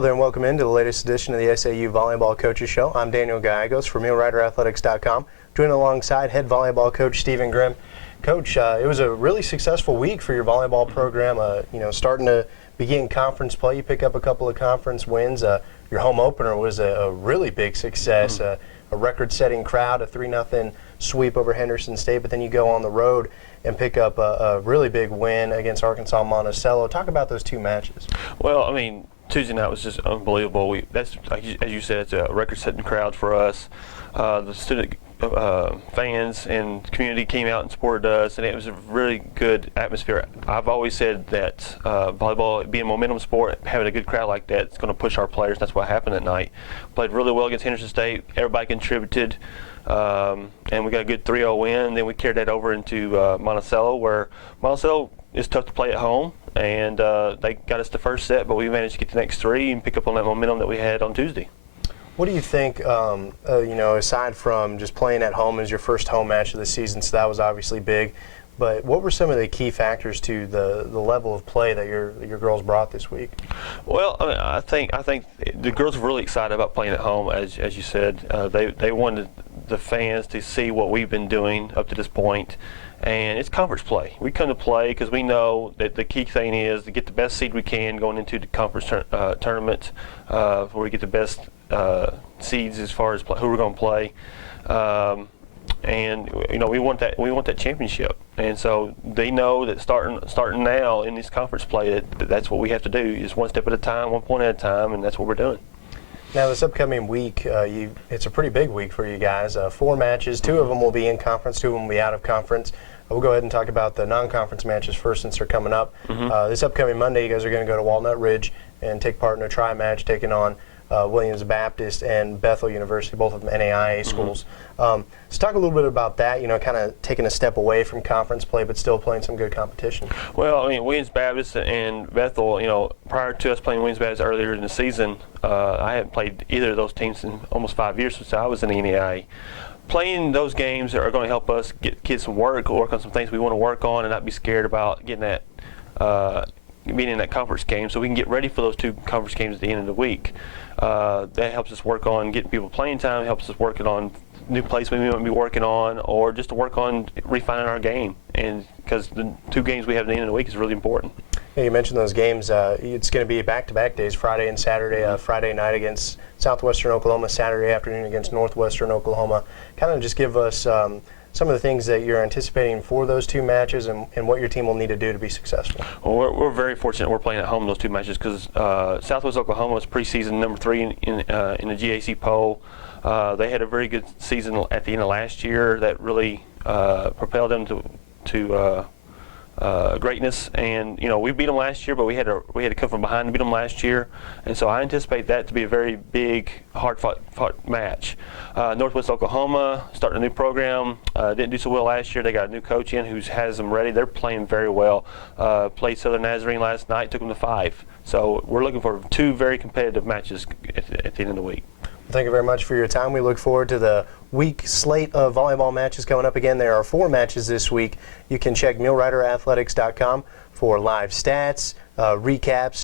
Hello there and welcome into the latest edition of the SAU Volleyball Coaches Show. I'm Daniel Gallegos from MealRiderAthletics.com, joined alongside head volleyball coach Steven Gream. Coach, it was a really successful week for your volleyball program. Starting to begin conference play, you pick up a couple of conference wins. Your home opener was a really big success, a record-setting crowd, a 3-0 sweep over Henderson State, but then you go on the road and pick up a really big win against Arkansas Monticello. Talk about those two matches. Well, I mean, Tuesday night was just unbelievable. That's, as you said, it's a record-setting crowd for us. The student fans and community came out and supported us, and it was a really good atmosphere. I've always said that volleyball, being a momentum sport, having a good crowd like that, it's going to push our players. That's what happened that night. Played really well against Henderson State. Everybody contributed, and we got a good 3-0 win. Then we carried that over into Monticello, where Monticello is tough to play at home, and they got us the first set, but we managed to get the next three and pick up on that momentum that we had on Tuesday. What do you think, aside from just playing at home as your first home match of the season, so that was obviously big, but what were some of the key factors to the level of play that your girls brought this week? Well, I think the girls were really excited about playing at home, as you said. They wanted the fans to see what we've been doing up to this point. And it's conference play. We come to play because we know that the key thing is to get the best seed we can going into the conference tournament, where we get the best seeds as far as who we're going to play. And we want that championship. And so they know that starting now in this conference play, that's what we have to do, is one step at a time, 1 point at a time, and that's what we're doing. Now, this upcoming week, it's a pretty big week for you guys. 4 matches, 2 of them will be in conference, 2 of them will be out of conference. We'll go ahead and talk about the non-conference matches first, since they're coming up. This upcoming Monday, you guys are going to go to Walnut Ridge and take part in a tri-match, taking on Williams Baptist and Bethel University, both of them NAIA schools. So talk a little bit about that, kind of taking a step away from conference play, but still playing some good competition. Well, I mean, Williams Baptist and Bethel, prior to us playing Williams Baptist earlier in the season, I hadn't played either of those teams in almost 5 years since I was in the NAIA. Playing those games are going to help us get some work on some things we want to work on, and not be scared about getting that being in that conference game, so we can get ready for those 2 conference games at the end of the week. That helps us work on getting people playing time, helps us working on new plays we might be working on, or just to work on refining our game. And because the 2 games we have at the end of the week is really important. Yeah, you mentioned those games. It's going to be back-to-back days, Friday and Saturday. Friday night against Southwestern Oklahoma, Saturday afternoon against Northwestern Oklahoma. Kind of just give us some of the things that you're anticipating for those 2 matches and what your team will need to do to be successful. Well, we're very fortunate we're playing at home those 2 matches, because Southwest Oklahoma was preseason number 3 in the GAC poll. They had a very good season at the end of last year that really propelled them to greatness, and we beat them last year, but we had to come from behind to beat them last year, and so I anticipate that to be a very big, hard-fought match. Northwest Oklahoma starting a new program, didn't do so well last year. They got a new coach in who has them ready. They're playing very well. Played Southern Nazarene last night, took them to 5. So we're looking for 2 very competitive matches at the end of the week. Thank you very much for your time. We look forward to the week slate of volleyball matches coming up. Again, there are 4 matches this week. You can check MealRiderAthletics.com for live stats, recaps.